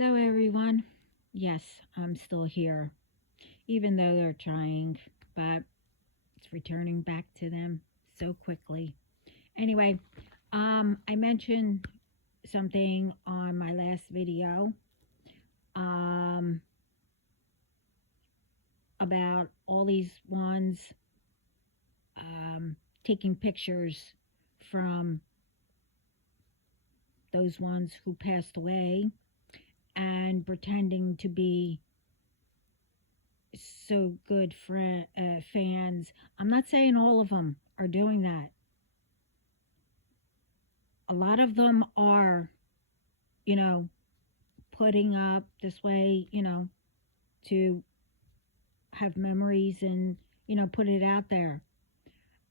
Hello, everyone. Yes, I'm still here, even though they're trying, but it's returning back to them so quickly. Anyway, I mentioned something on my last video um, about all these ones taking pictures from those ones who passed away and pretending to be so good fans. I'm not saying all of them are doing that. A lot of them are, you know, putting up this way, to have memories and, put it out there.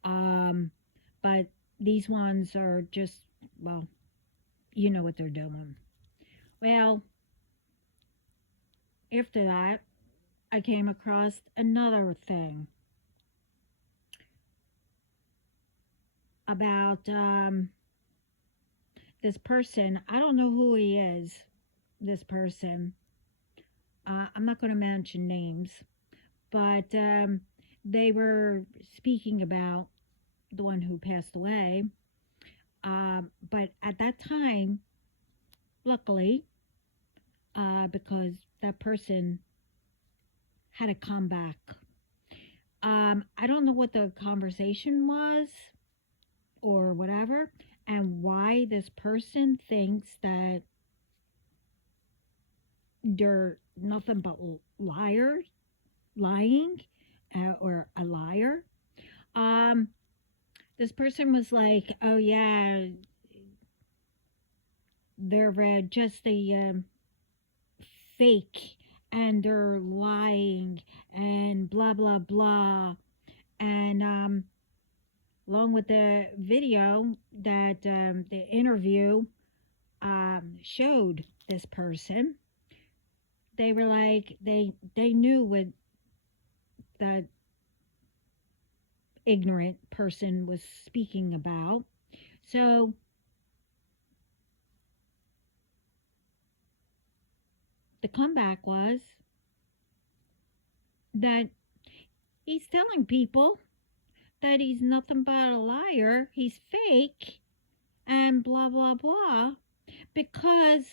Um, but these ones are just, well, you know what they're doing. Well, after that, I came across another thing about this person. I don't know who he is, this person. I'm not going to mention names, but they were speaking about the one who passed away. But at that time, luckily, because that person had a comeback. I don't know what the conversation was or whatever, and why this person thinks that they're nothing but liars, lying, or a liar. Um, this person was like, "Oh yeah, they're just a fake and they're lying and blah blah blah." And along with the video that the interview showed this person, they were like they knew what that ignorant person was speaking about. So the comeback was that he's telling people that he's nothing but a liar, he's fake, and blah blah blah, because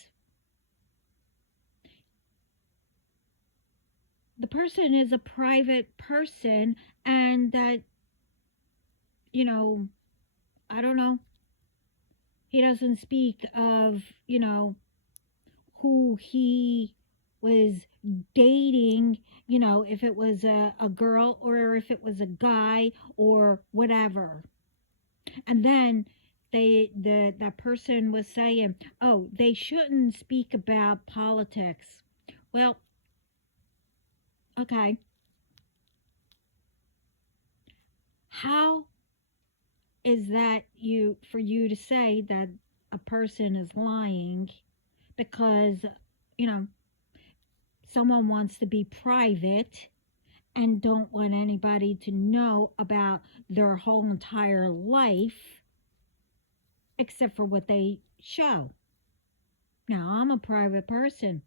the person is a private person, and that, you know, I don't know, he doesn't speak of, who he was dating, if it was a girl or if it was a guy or whatever. And then that person was saying, "Oh, they shouldn't speak about politics." Well, okay. How is that you for you to say that a person is lying because, you know, someone wants to be private and don't want anybody to know about their whole entire life except for what they show? Now, I'm a private person.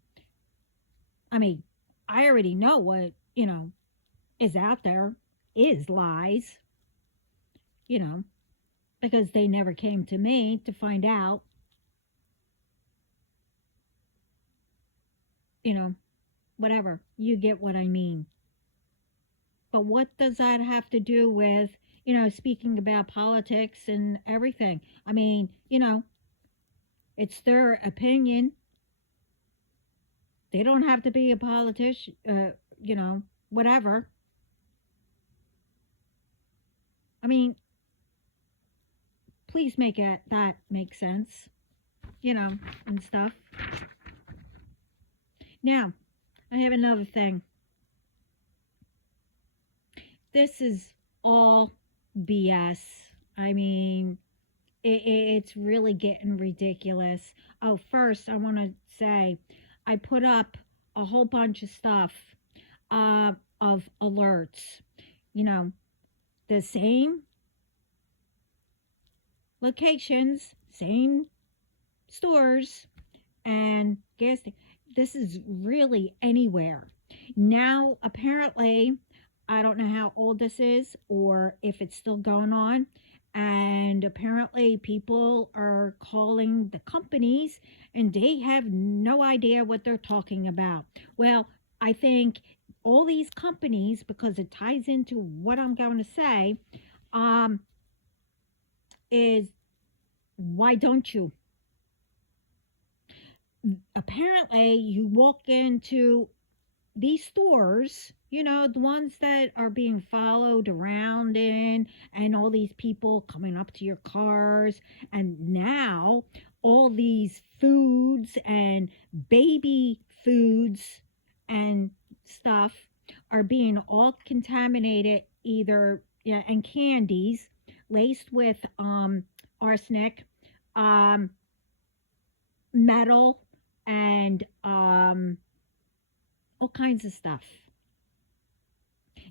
I mean, I already know what, is out there is lies, you know, because they never came to me to find out, you know, whatever. You get what I mean. But what does that have to do with, speaking about politics and everything? I mean, it's their opinion. They don't have to be a politician, whatever. I mean, please make it that make sense, and stuff. Now, I have another thing. This is all BS. I mean, it's really getting ridiculous. Oh, first, I want to say I put up a whole bunch of stuff of alerts. You know, the same locations, same stores, and gas. this is really anywhere. Now, apparently, I don't know how old this is or if it's still going on. And apparently, people are calling the companies and they have no idea what they're talking about. Well, I think all these companies, because it ties into what I'm going to say, um, is why don't you? Apparently, you walk into these stores, the ones that are being followed around in, and all these people coming up to your cars, and now all these foods and baby foods and stuff are being all contaminated, either, yeah, and candies laced with arsenic, um, metal, and all kinds of stuff.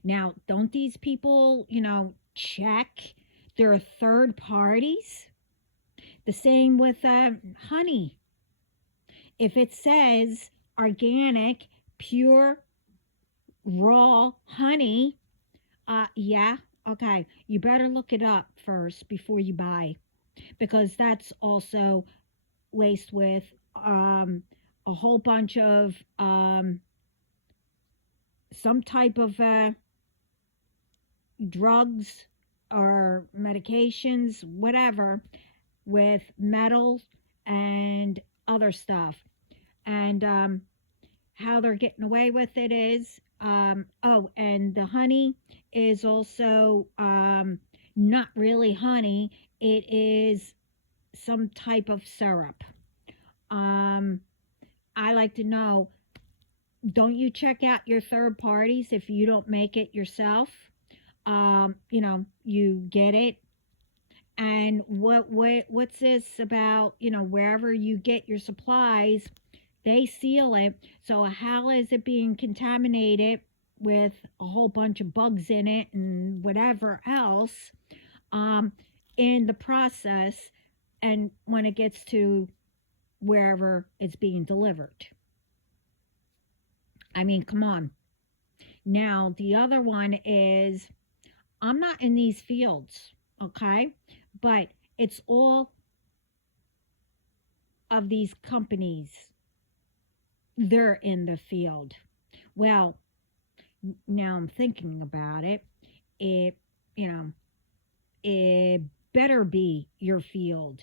Now, don't these people, check their third parties? The same with honey. If it says organic, pure, raw honey, yeah, okay, you better look it up first before you buy, because that's also laced with um, a whole bunch of some type of drugs or medications, whatever, with metals and other stuff. And how they're getting away with it is, oh, and the honey is also not really honey, it is some type of syrup. Um, I like to know, don't you check out your third parties if you don't make it yourself? You get it. And what's this about, wherever you get your supplies, they seal it. So how is it being contaminated with a whole bunch of bugs in it and whatever else um, in the process, and when it gets to wherever it's being delivered? I mean, come on. Now, the other one is, I'm not in these fields, okay? But it's all of these companies, they're in the field. Well, now I'm thinking about it. It, you know, it better be your field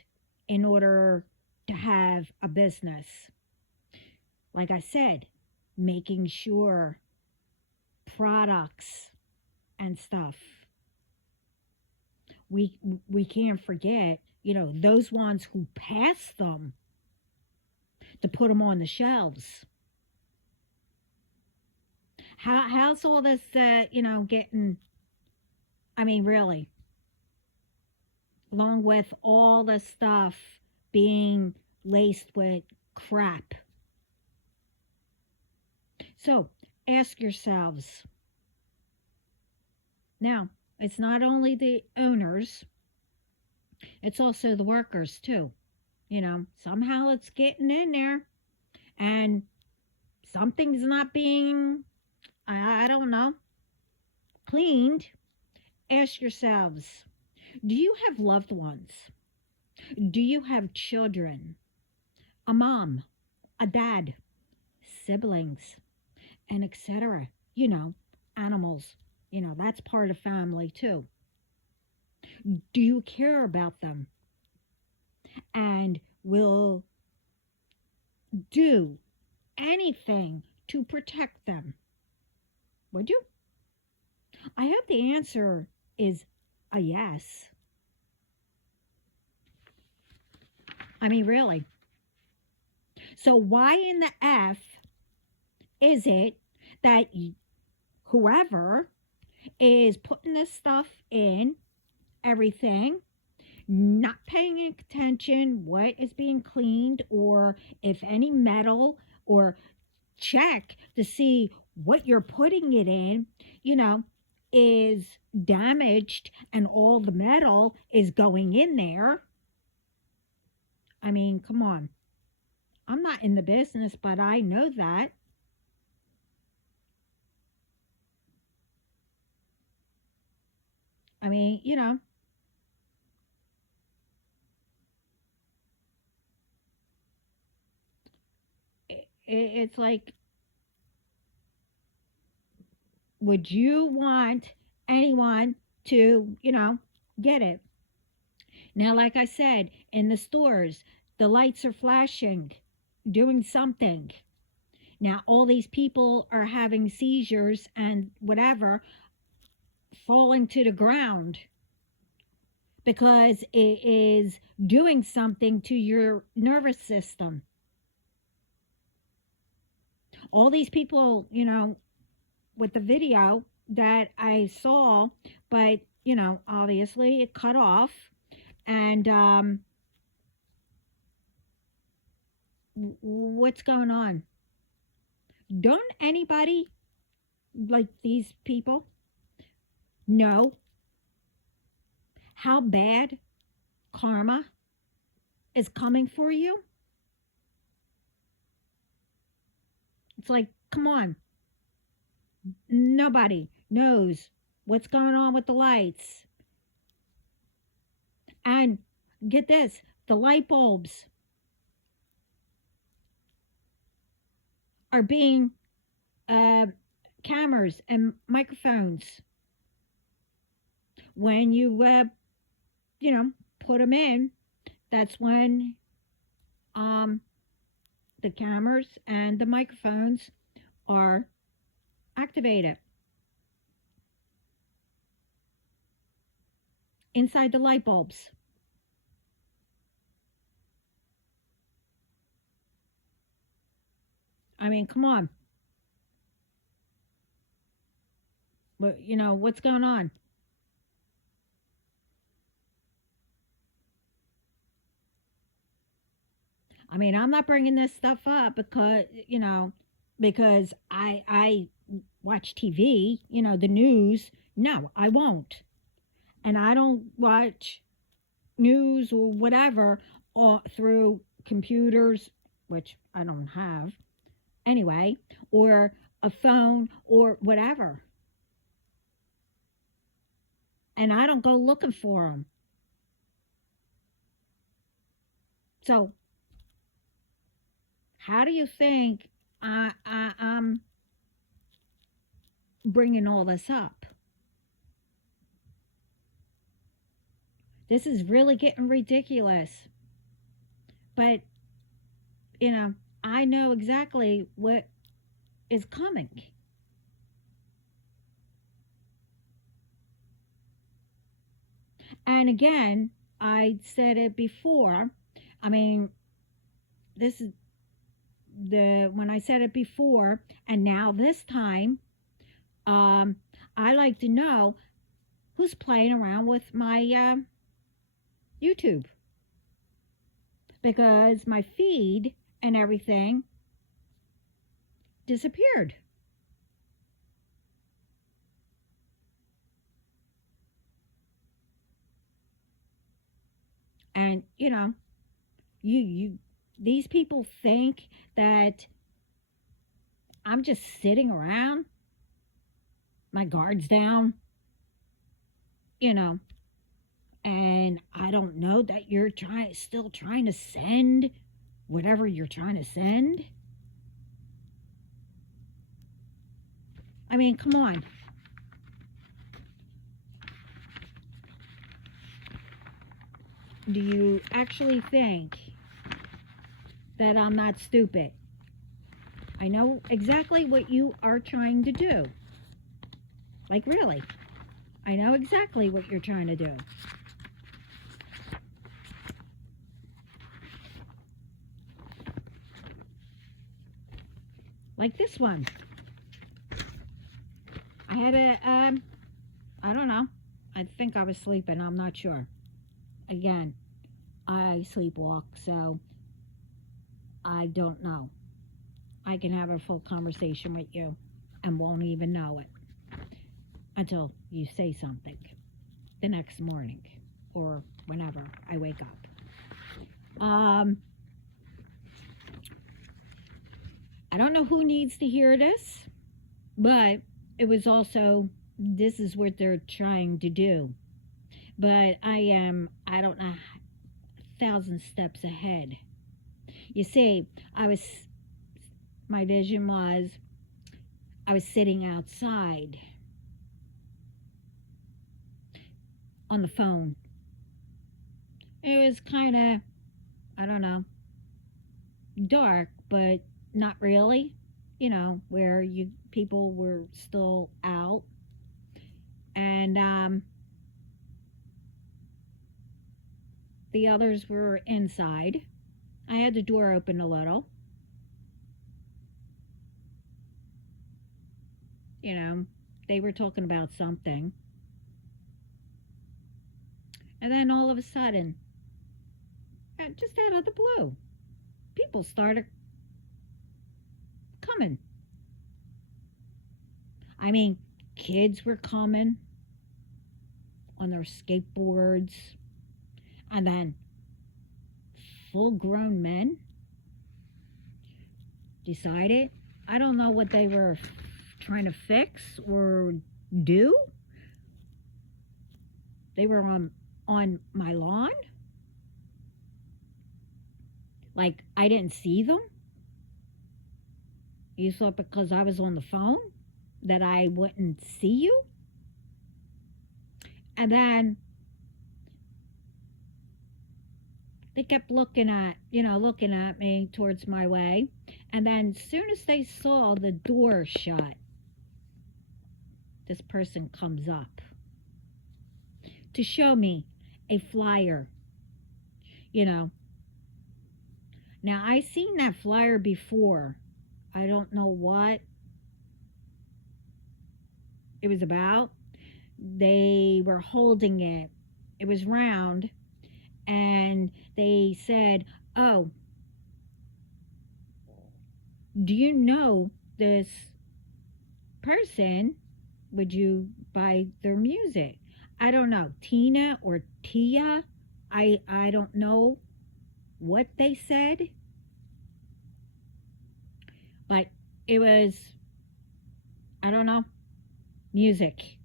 in order to have a business. Like I said, making sure products and stuff. We can't forget, those ones who pass them to put them on the shelves. How's all this getting, I mean, really, along with all the stuff being laced with crap. So, ask yourselves. Now, it's not only the owners, it's also the workers too. Somehow it's getting in there, and something's not being, I don't know, cleaned. Ask yourselves, do you have loved ones? Do you have children? A mom, a dad, siblings, and etc. Animals, that's part of family too. Do you care about them? And will do anything to protect them? Would you? I hope the answer is a yes. I mean, really. So, why in the F is it that whoever is putting this stuff in everything, not paying attention what is being cleaned, or if any metal, or check to see what you're putting it in, is damaged and all the metal is going in there? I mean, come on. I'm not in the business, but I know that. I mean, it's like, would you want anyone to, get it? Now, like I said, in the stores, the lights are flashing, doing something. Now, all these people are having seizures and whatever, falling to the ground because it is doing something to your nervous system. All these people, with the video that I saw, but, obviously it cut off. And what's going on? Don't anybody like these people know how bad karma is coming for you? It's like, come on. Nobody knows what's going on with the lights. And get this, the light bulbs are being uh, cameras and microphones. When you know, put them in, that's when um, the cameras and the microphones are activated inside the light bulbs. I mean, come on. But, what's going on? I mean, I'm not bringing this stuff up because I watch TV, the news. No, I won't. And I don't watch news or whatever through computers, which I don't have anyway, or a phone or whatever. And I don't go looking for them. So, how do you think I'm bringing all this up? This is really getting ridiculous. But, you know, I know exactly what is coming. And again, I said it before. I mean, this is the when I said it before, and now this time, um, I like to know who's playing around with my YouTube because my feed and everything disappeared. And you these people think that I'm just sitting around, my guard's down, you know, and I don't know that you're still trying to send whatever you're trying to send. I mean, come on. Do you actually think that I'm not stupid? I know exactly what you are trying to do. Like, really. I know exactly what you're trying to do. Like this one. I had I don't know. I think I was sleeping. I'm not sure. Again, I sleepwalk, so I don't know. I can have a full conversation with you and won't even know it until you say something the next morning or whenever I wake up. I don't know who needs to hear this, but it was also, this is what they're trying to do. But I don't know, 1,000 steps ahead. You see, my vision was, I was sitting outside on the phone. It was kind of, I don't know, dark, but not really. Where you people were still out, and the others were inside. I had the door open a little. You know, they were talking about something, and then all of a sudden, just out of the blue, people started coming. I mean, kids were coming on their skateboards, and then full grown men decided, I don't know what they were trying to fix or do. They were on my lawn. Like, I didn't see them. You thought because I was on the phone that I wouldn't see you? And then they kept looking at me towards my way. And then as soon as they saw the door shut, this person comes up to show me a flyer. Now, I seen that flyer before. I don't know what it was about. They were holding it. It was round. And they said, oh, do you know this person? Would you buy their music? I don't know. Tina or Tia? I don't know what they said. But it was, I don't know, music.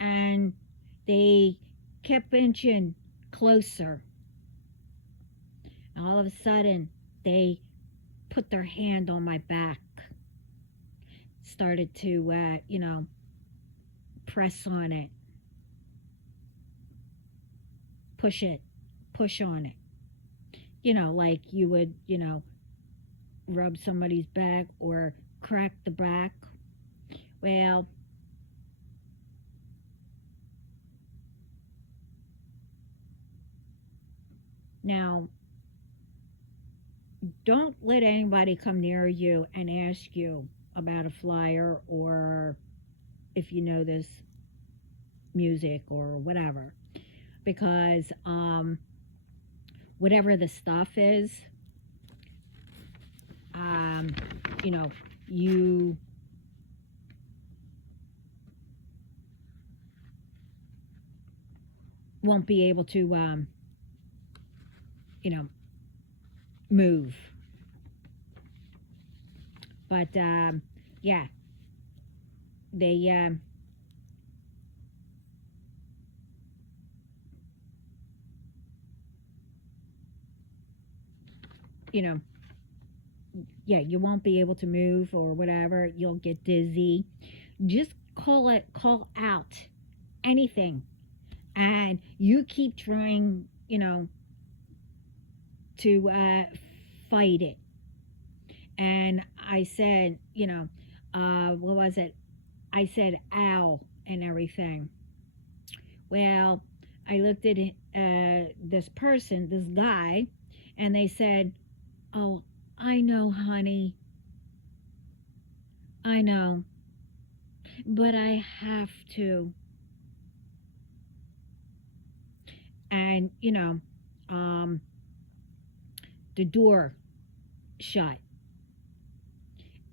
And they kept inching closer. And all of a sudden, they put their hand on my back. Started to, press on it. Push on it. Like you would, rub somebody's back or crack the back. Well, now, don't let anybody come near you and ask you about a flyer or if you know this music or whatever. Because whatever the stuff is, you won't be able to, move. But, yeah, they, yeah, you won't be able to move or whatever. You'll get dizzy. Just call out anything. And you keep trying, to fight it. And I said, what was it? I said, ow, and everything. Well, I looked at this person, this guy, and they said, oh, I know, honey. I know. But I have to. And, the door shut.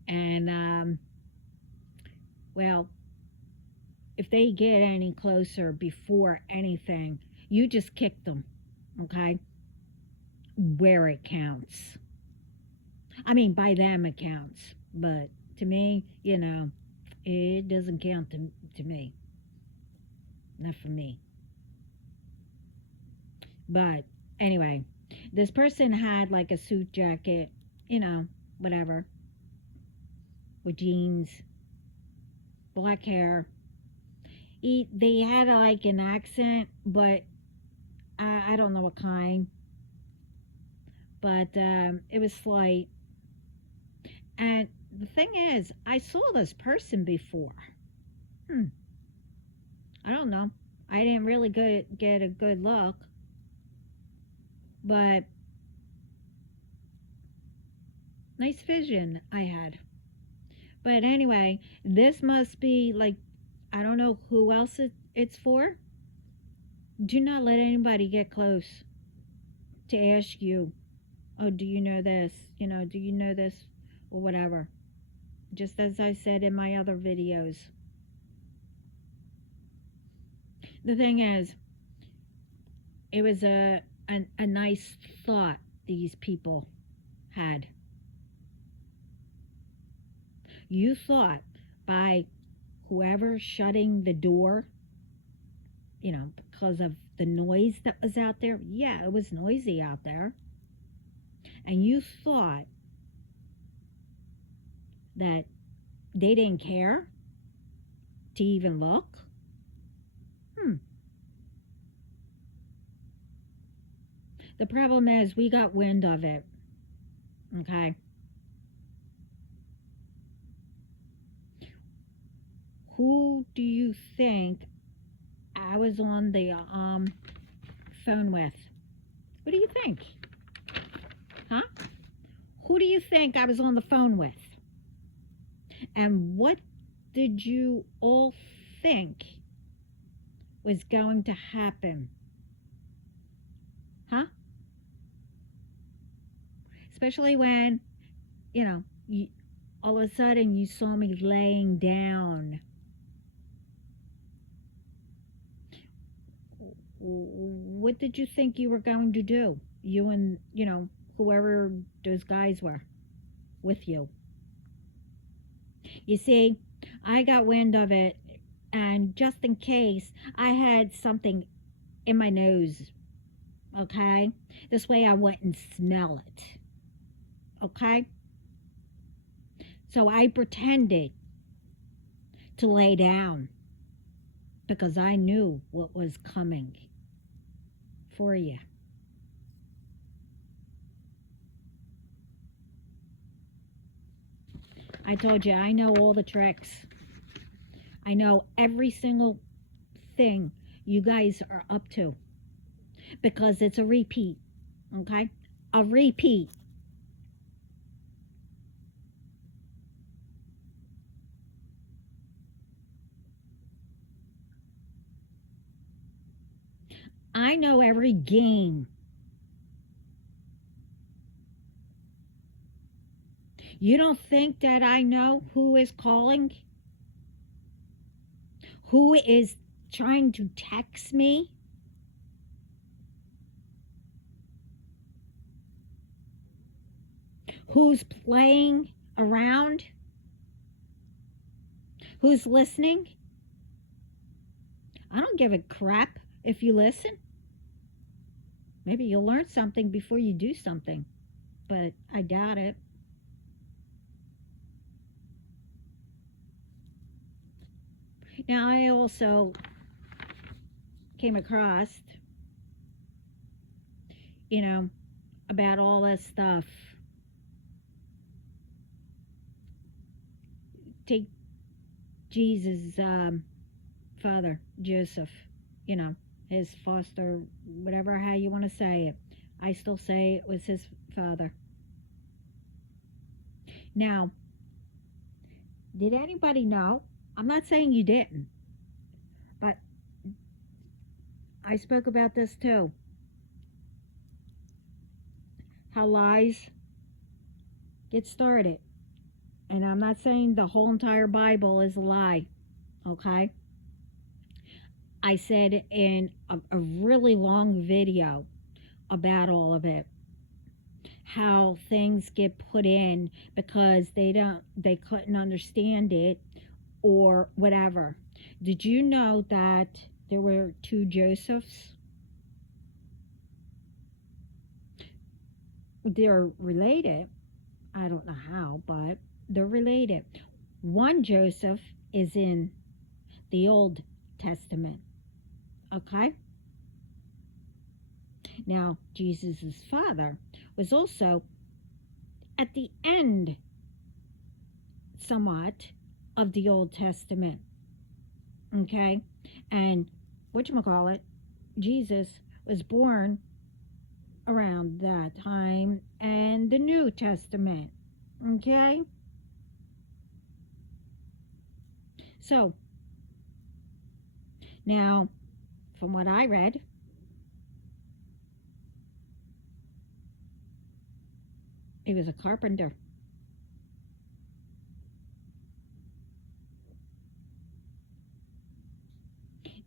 And, well, if they get any closer before anything, you just kick them, okay? Where it counts. I mean, by them it counts, but to me, it doesn't count to me. Not for me. But anyway, this person had like a suit jacket, whatever, with jeans, black hair. They had like an accent, but I don't know what kind, but it was slight. And the thing is, I saw this person before. Hmm, I don't know. I didn't really get a good look, but nice vision I had. But anyway, this must be like, I don't know who else it's for. Do not let anybody get close to ask you, oh, do you know this? Do you know this? Or whatever. Just as I said in my other videos. The thing is, it was a nice thought these people had. You thought by whoever shutting the door, because of the noise that was out there. Yeah, it was noisy out there. And you thought that they didn't care to even look. The problem is we got wind of it. Okay. Who do you think I was on the phone with? What do you think? Huh? Who do you think I was on the phone with? And what did you all think was going to happen? Huh? Especially when, all of a sudden you saw me laying down. What did you think you were going to do? You and, whoever those guys were with you. You see, I got wind of it, and just in case, I had something in my nose, okay? This way I wouldn't smell it, okay? So I pretended to lay down because I knew what was coming for you. I told you, I know all the tricks. I know every single thing you guys are up to because it's a repeat, okay? A repeat. I know every game. You don't think that I know who is calling? Who is trying to text me? Who's playing around? Who's listening? I don't give a crap if you listen. Maybe you'll learn something before you do something, but I doubt it. Now, I also came across, about all this stuff. Take Jesus' father, Joseph, his foster, whatever, how you want to say it. I still say it was his father. Now, did anybody know? I'm not saying you didn't, but I spoke about this too. How lies get started. And I'm not saying the whole entire Bible is a lie, okay? I said in a really long video about all of it how things get put in because they couldn't understand it or whatever. Did you know that there were two Josephs? They're related. I don't know how, but they're related. One Joseph is in the Old Testament. Okay? Now, Jesus' father was also at the end, somewhat, of the Old Testament. Okay? And whatchamacallit, Jesus was born around that time and the New Testament. Okay? So, now, from what I read, he was a carpenter.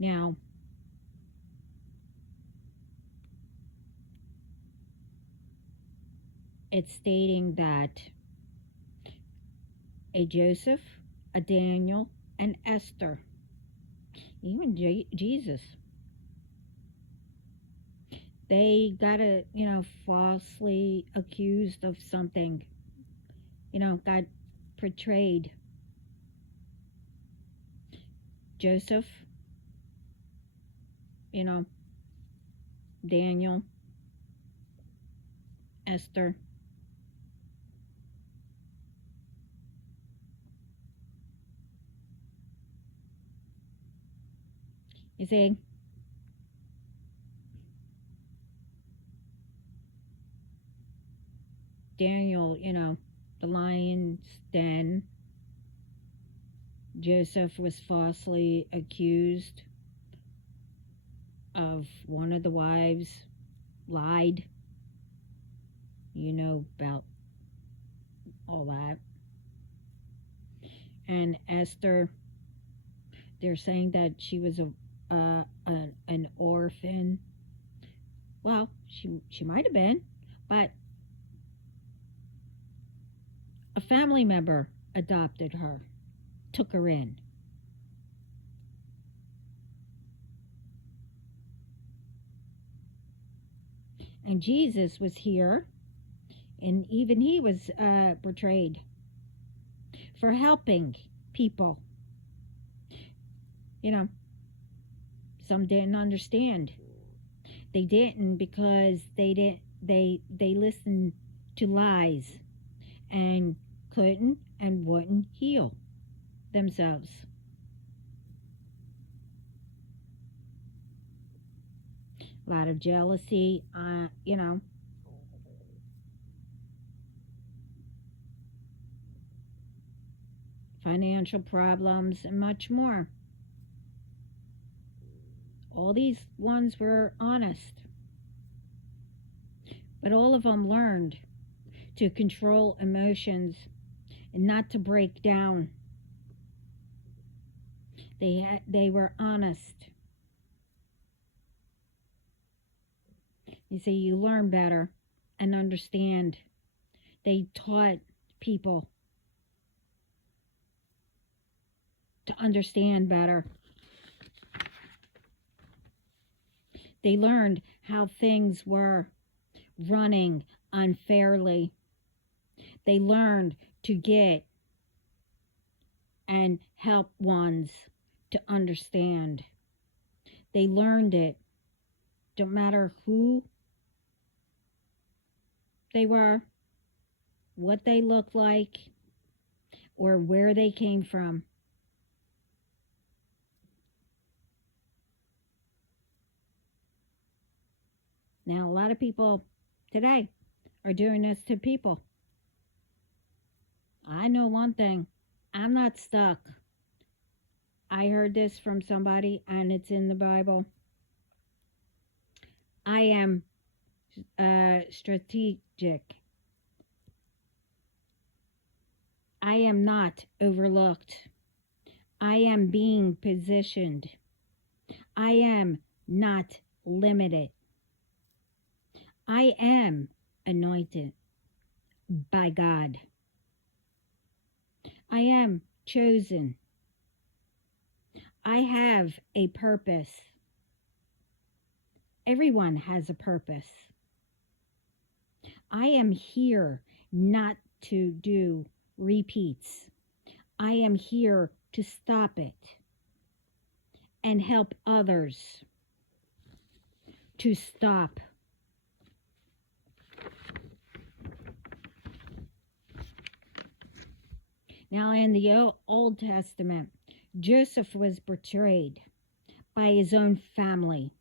Now, it's stating that a Joseph, a Daniel, and Esther, even Jesus, they got falsely accused of something, got portrayed. Joseph, you know, Daniel, Esther. You see, Daniel, the lion's den. Joseph was falsely accused of one of the wives, lied. You know about all that. And Esther, they're saying that she was an orphan. Well, she might have been, but a family member adopted her, took her in. And Jesus was here, and even he was portrayed for helping people. Some didn't understand. They didn't because they listened to lies and couldn't and wouldn't heal themselves. A lot of jealousy, financial problems, and much more. All these ones were honest, but all of them learned to control emotions and not to break down. They were honest. You see, you learn better and understand. They taught people to understand better. They learned how things were running unfairly. They learned to get and help ones to understand. They learned it. Don't matter who they were, what they looked like, or where they came from. Now, a lot of people today are doing this to people. I know one thing. I'm not stuck. I heard this from somebody, and it's in the Bible. I am strategic. I am not overlooked. I am being positioned. I am not limited. I am anointed. by God. I am chosen. I have a purpose. Everyone has a purpose. I am here not to do repeats. I am here to stop it and help others to stop. Now, in the Old Testament, Joseph was betrayed by his own family,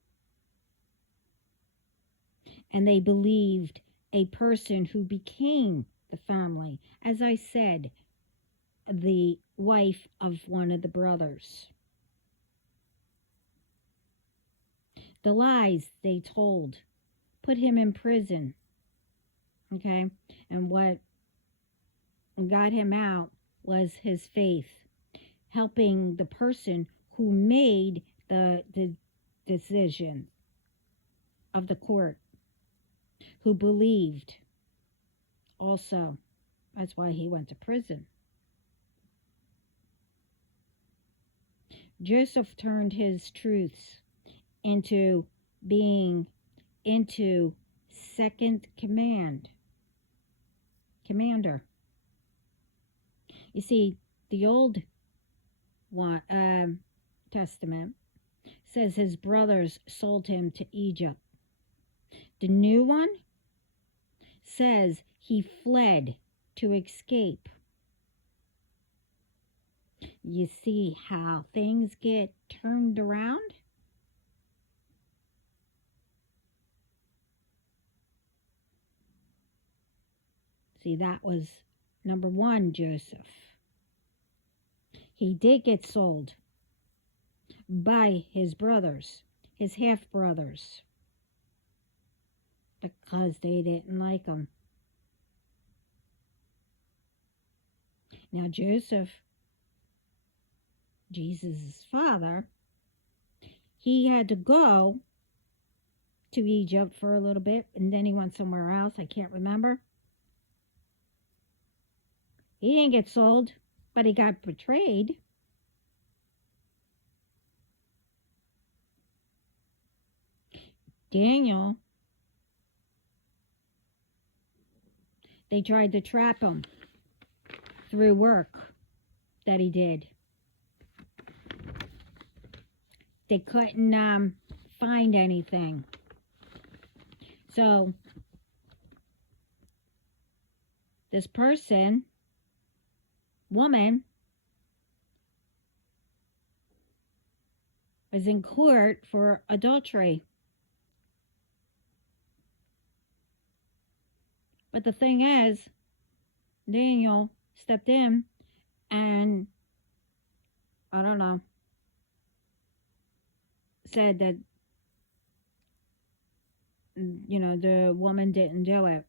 and they believed a person who became the family, as I said, the wife of one of the brothers. The lies they told put him in prison, okay? And what got him out was his faith, helping the person who made the decision of the court, who believed also. That's why he went to prison. Joseph turned his truths into being into second commander. You see, the old one, Testament says his brothers sold him to Egypt. The new one says he fled to escape. You see how things get turned around? See, that was number one, Joseph. He did get sold by his brothers, his half brothers, because they didn't like him. Now, Joseph, Jesus' father, he had to go to Egypt for a little bit, and then he went somewhere else. I can't remember. He didn't get sold, but he got betrayed. Daniel, they tried to trap him through work that he did. They couldn't find anything. So this woman, was in court for adultery. But the thing is, Daniel stepped in and, I don't know, said that, the woman didn't do it.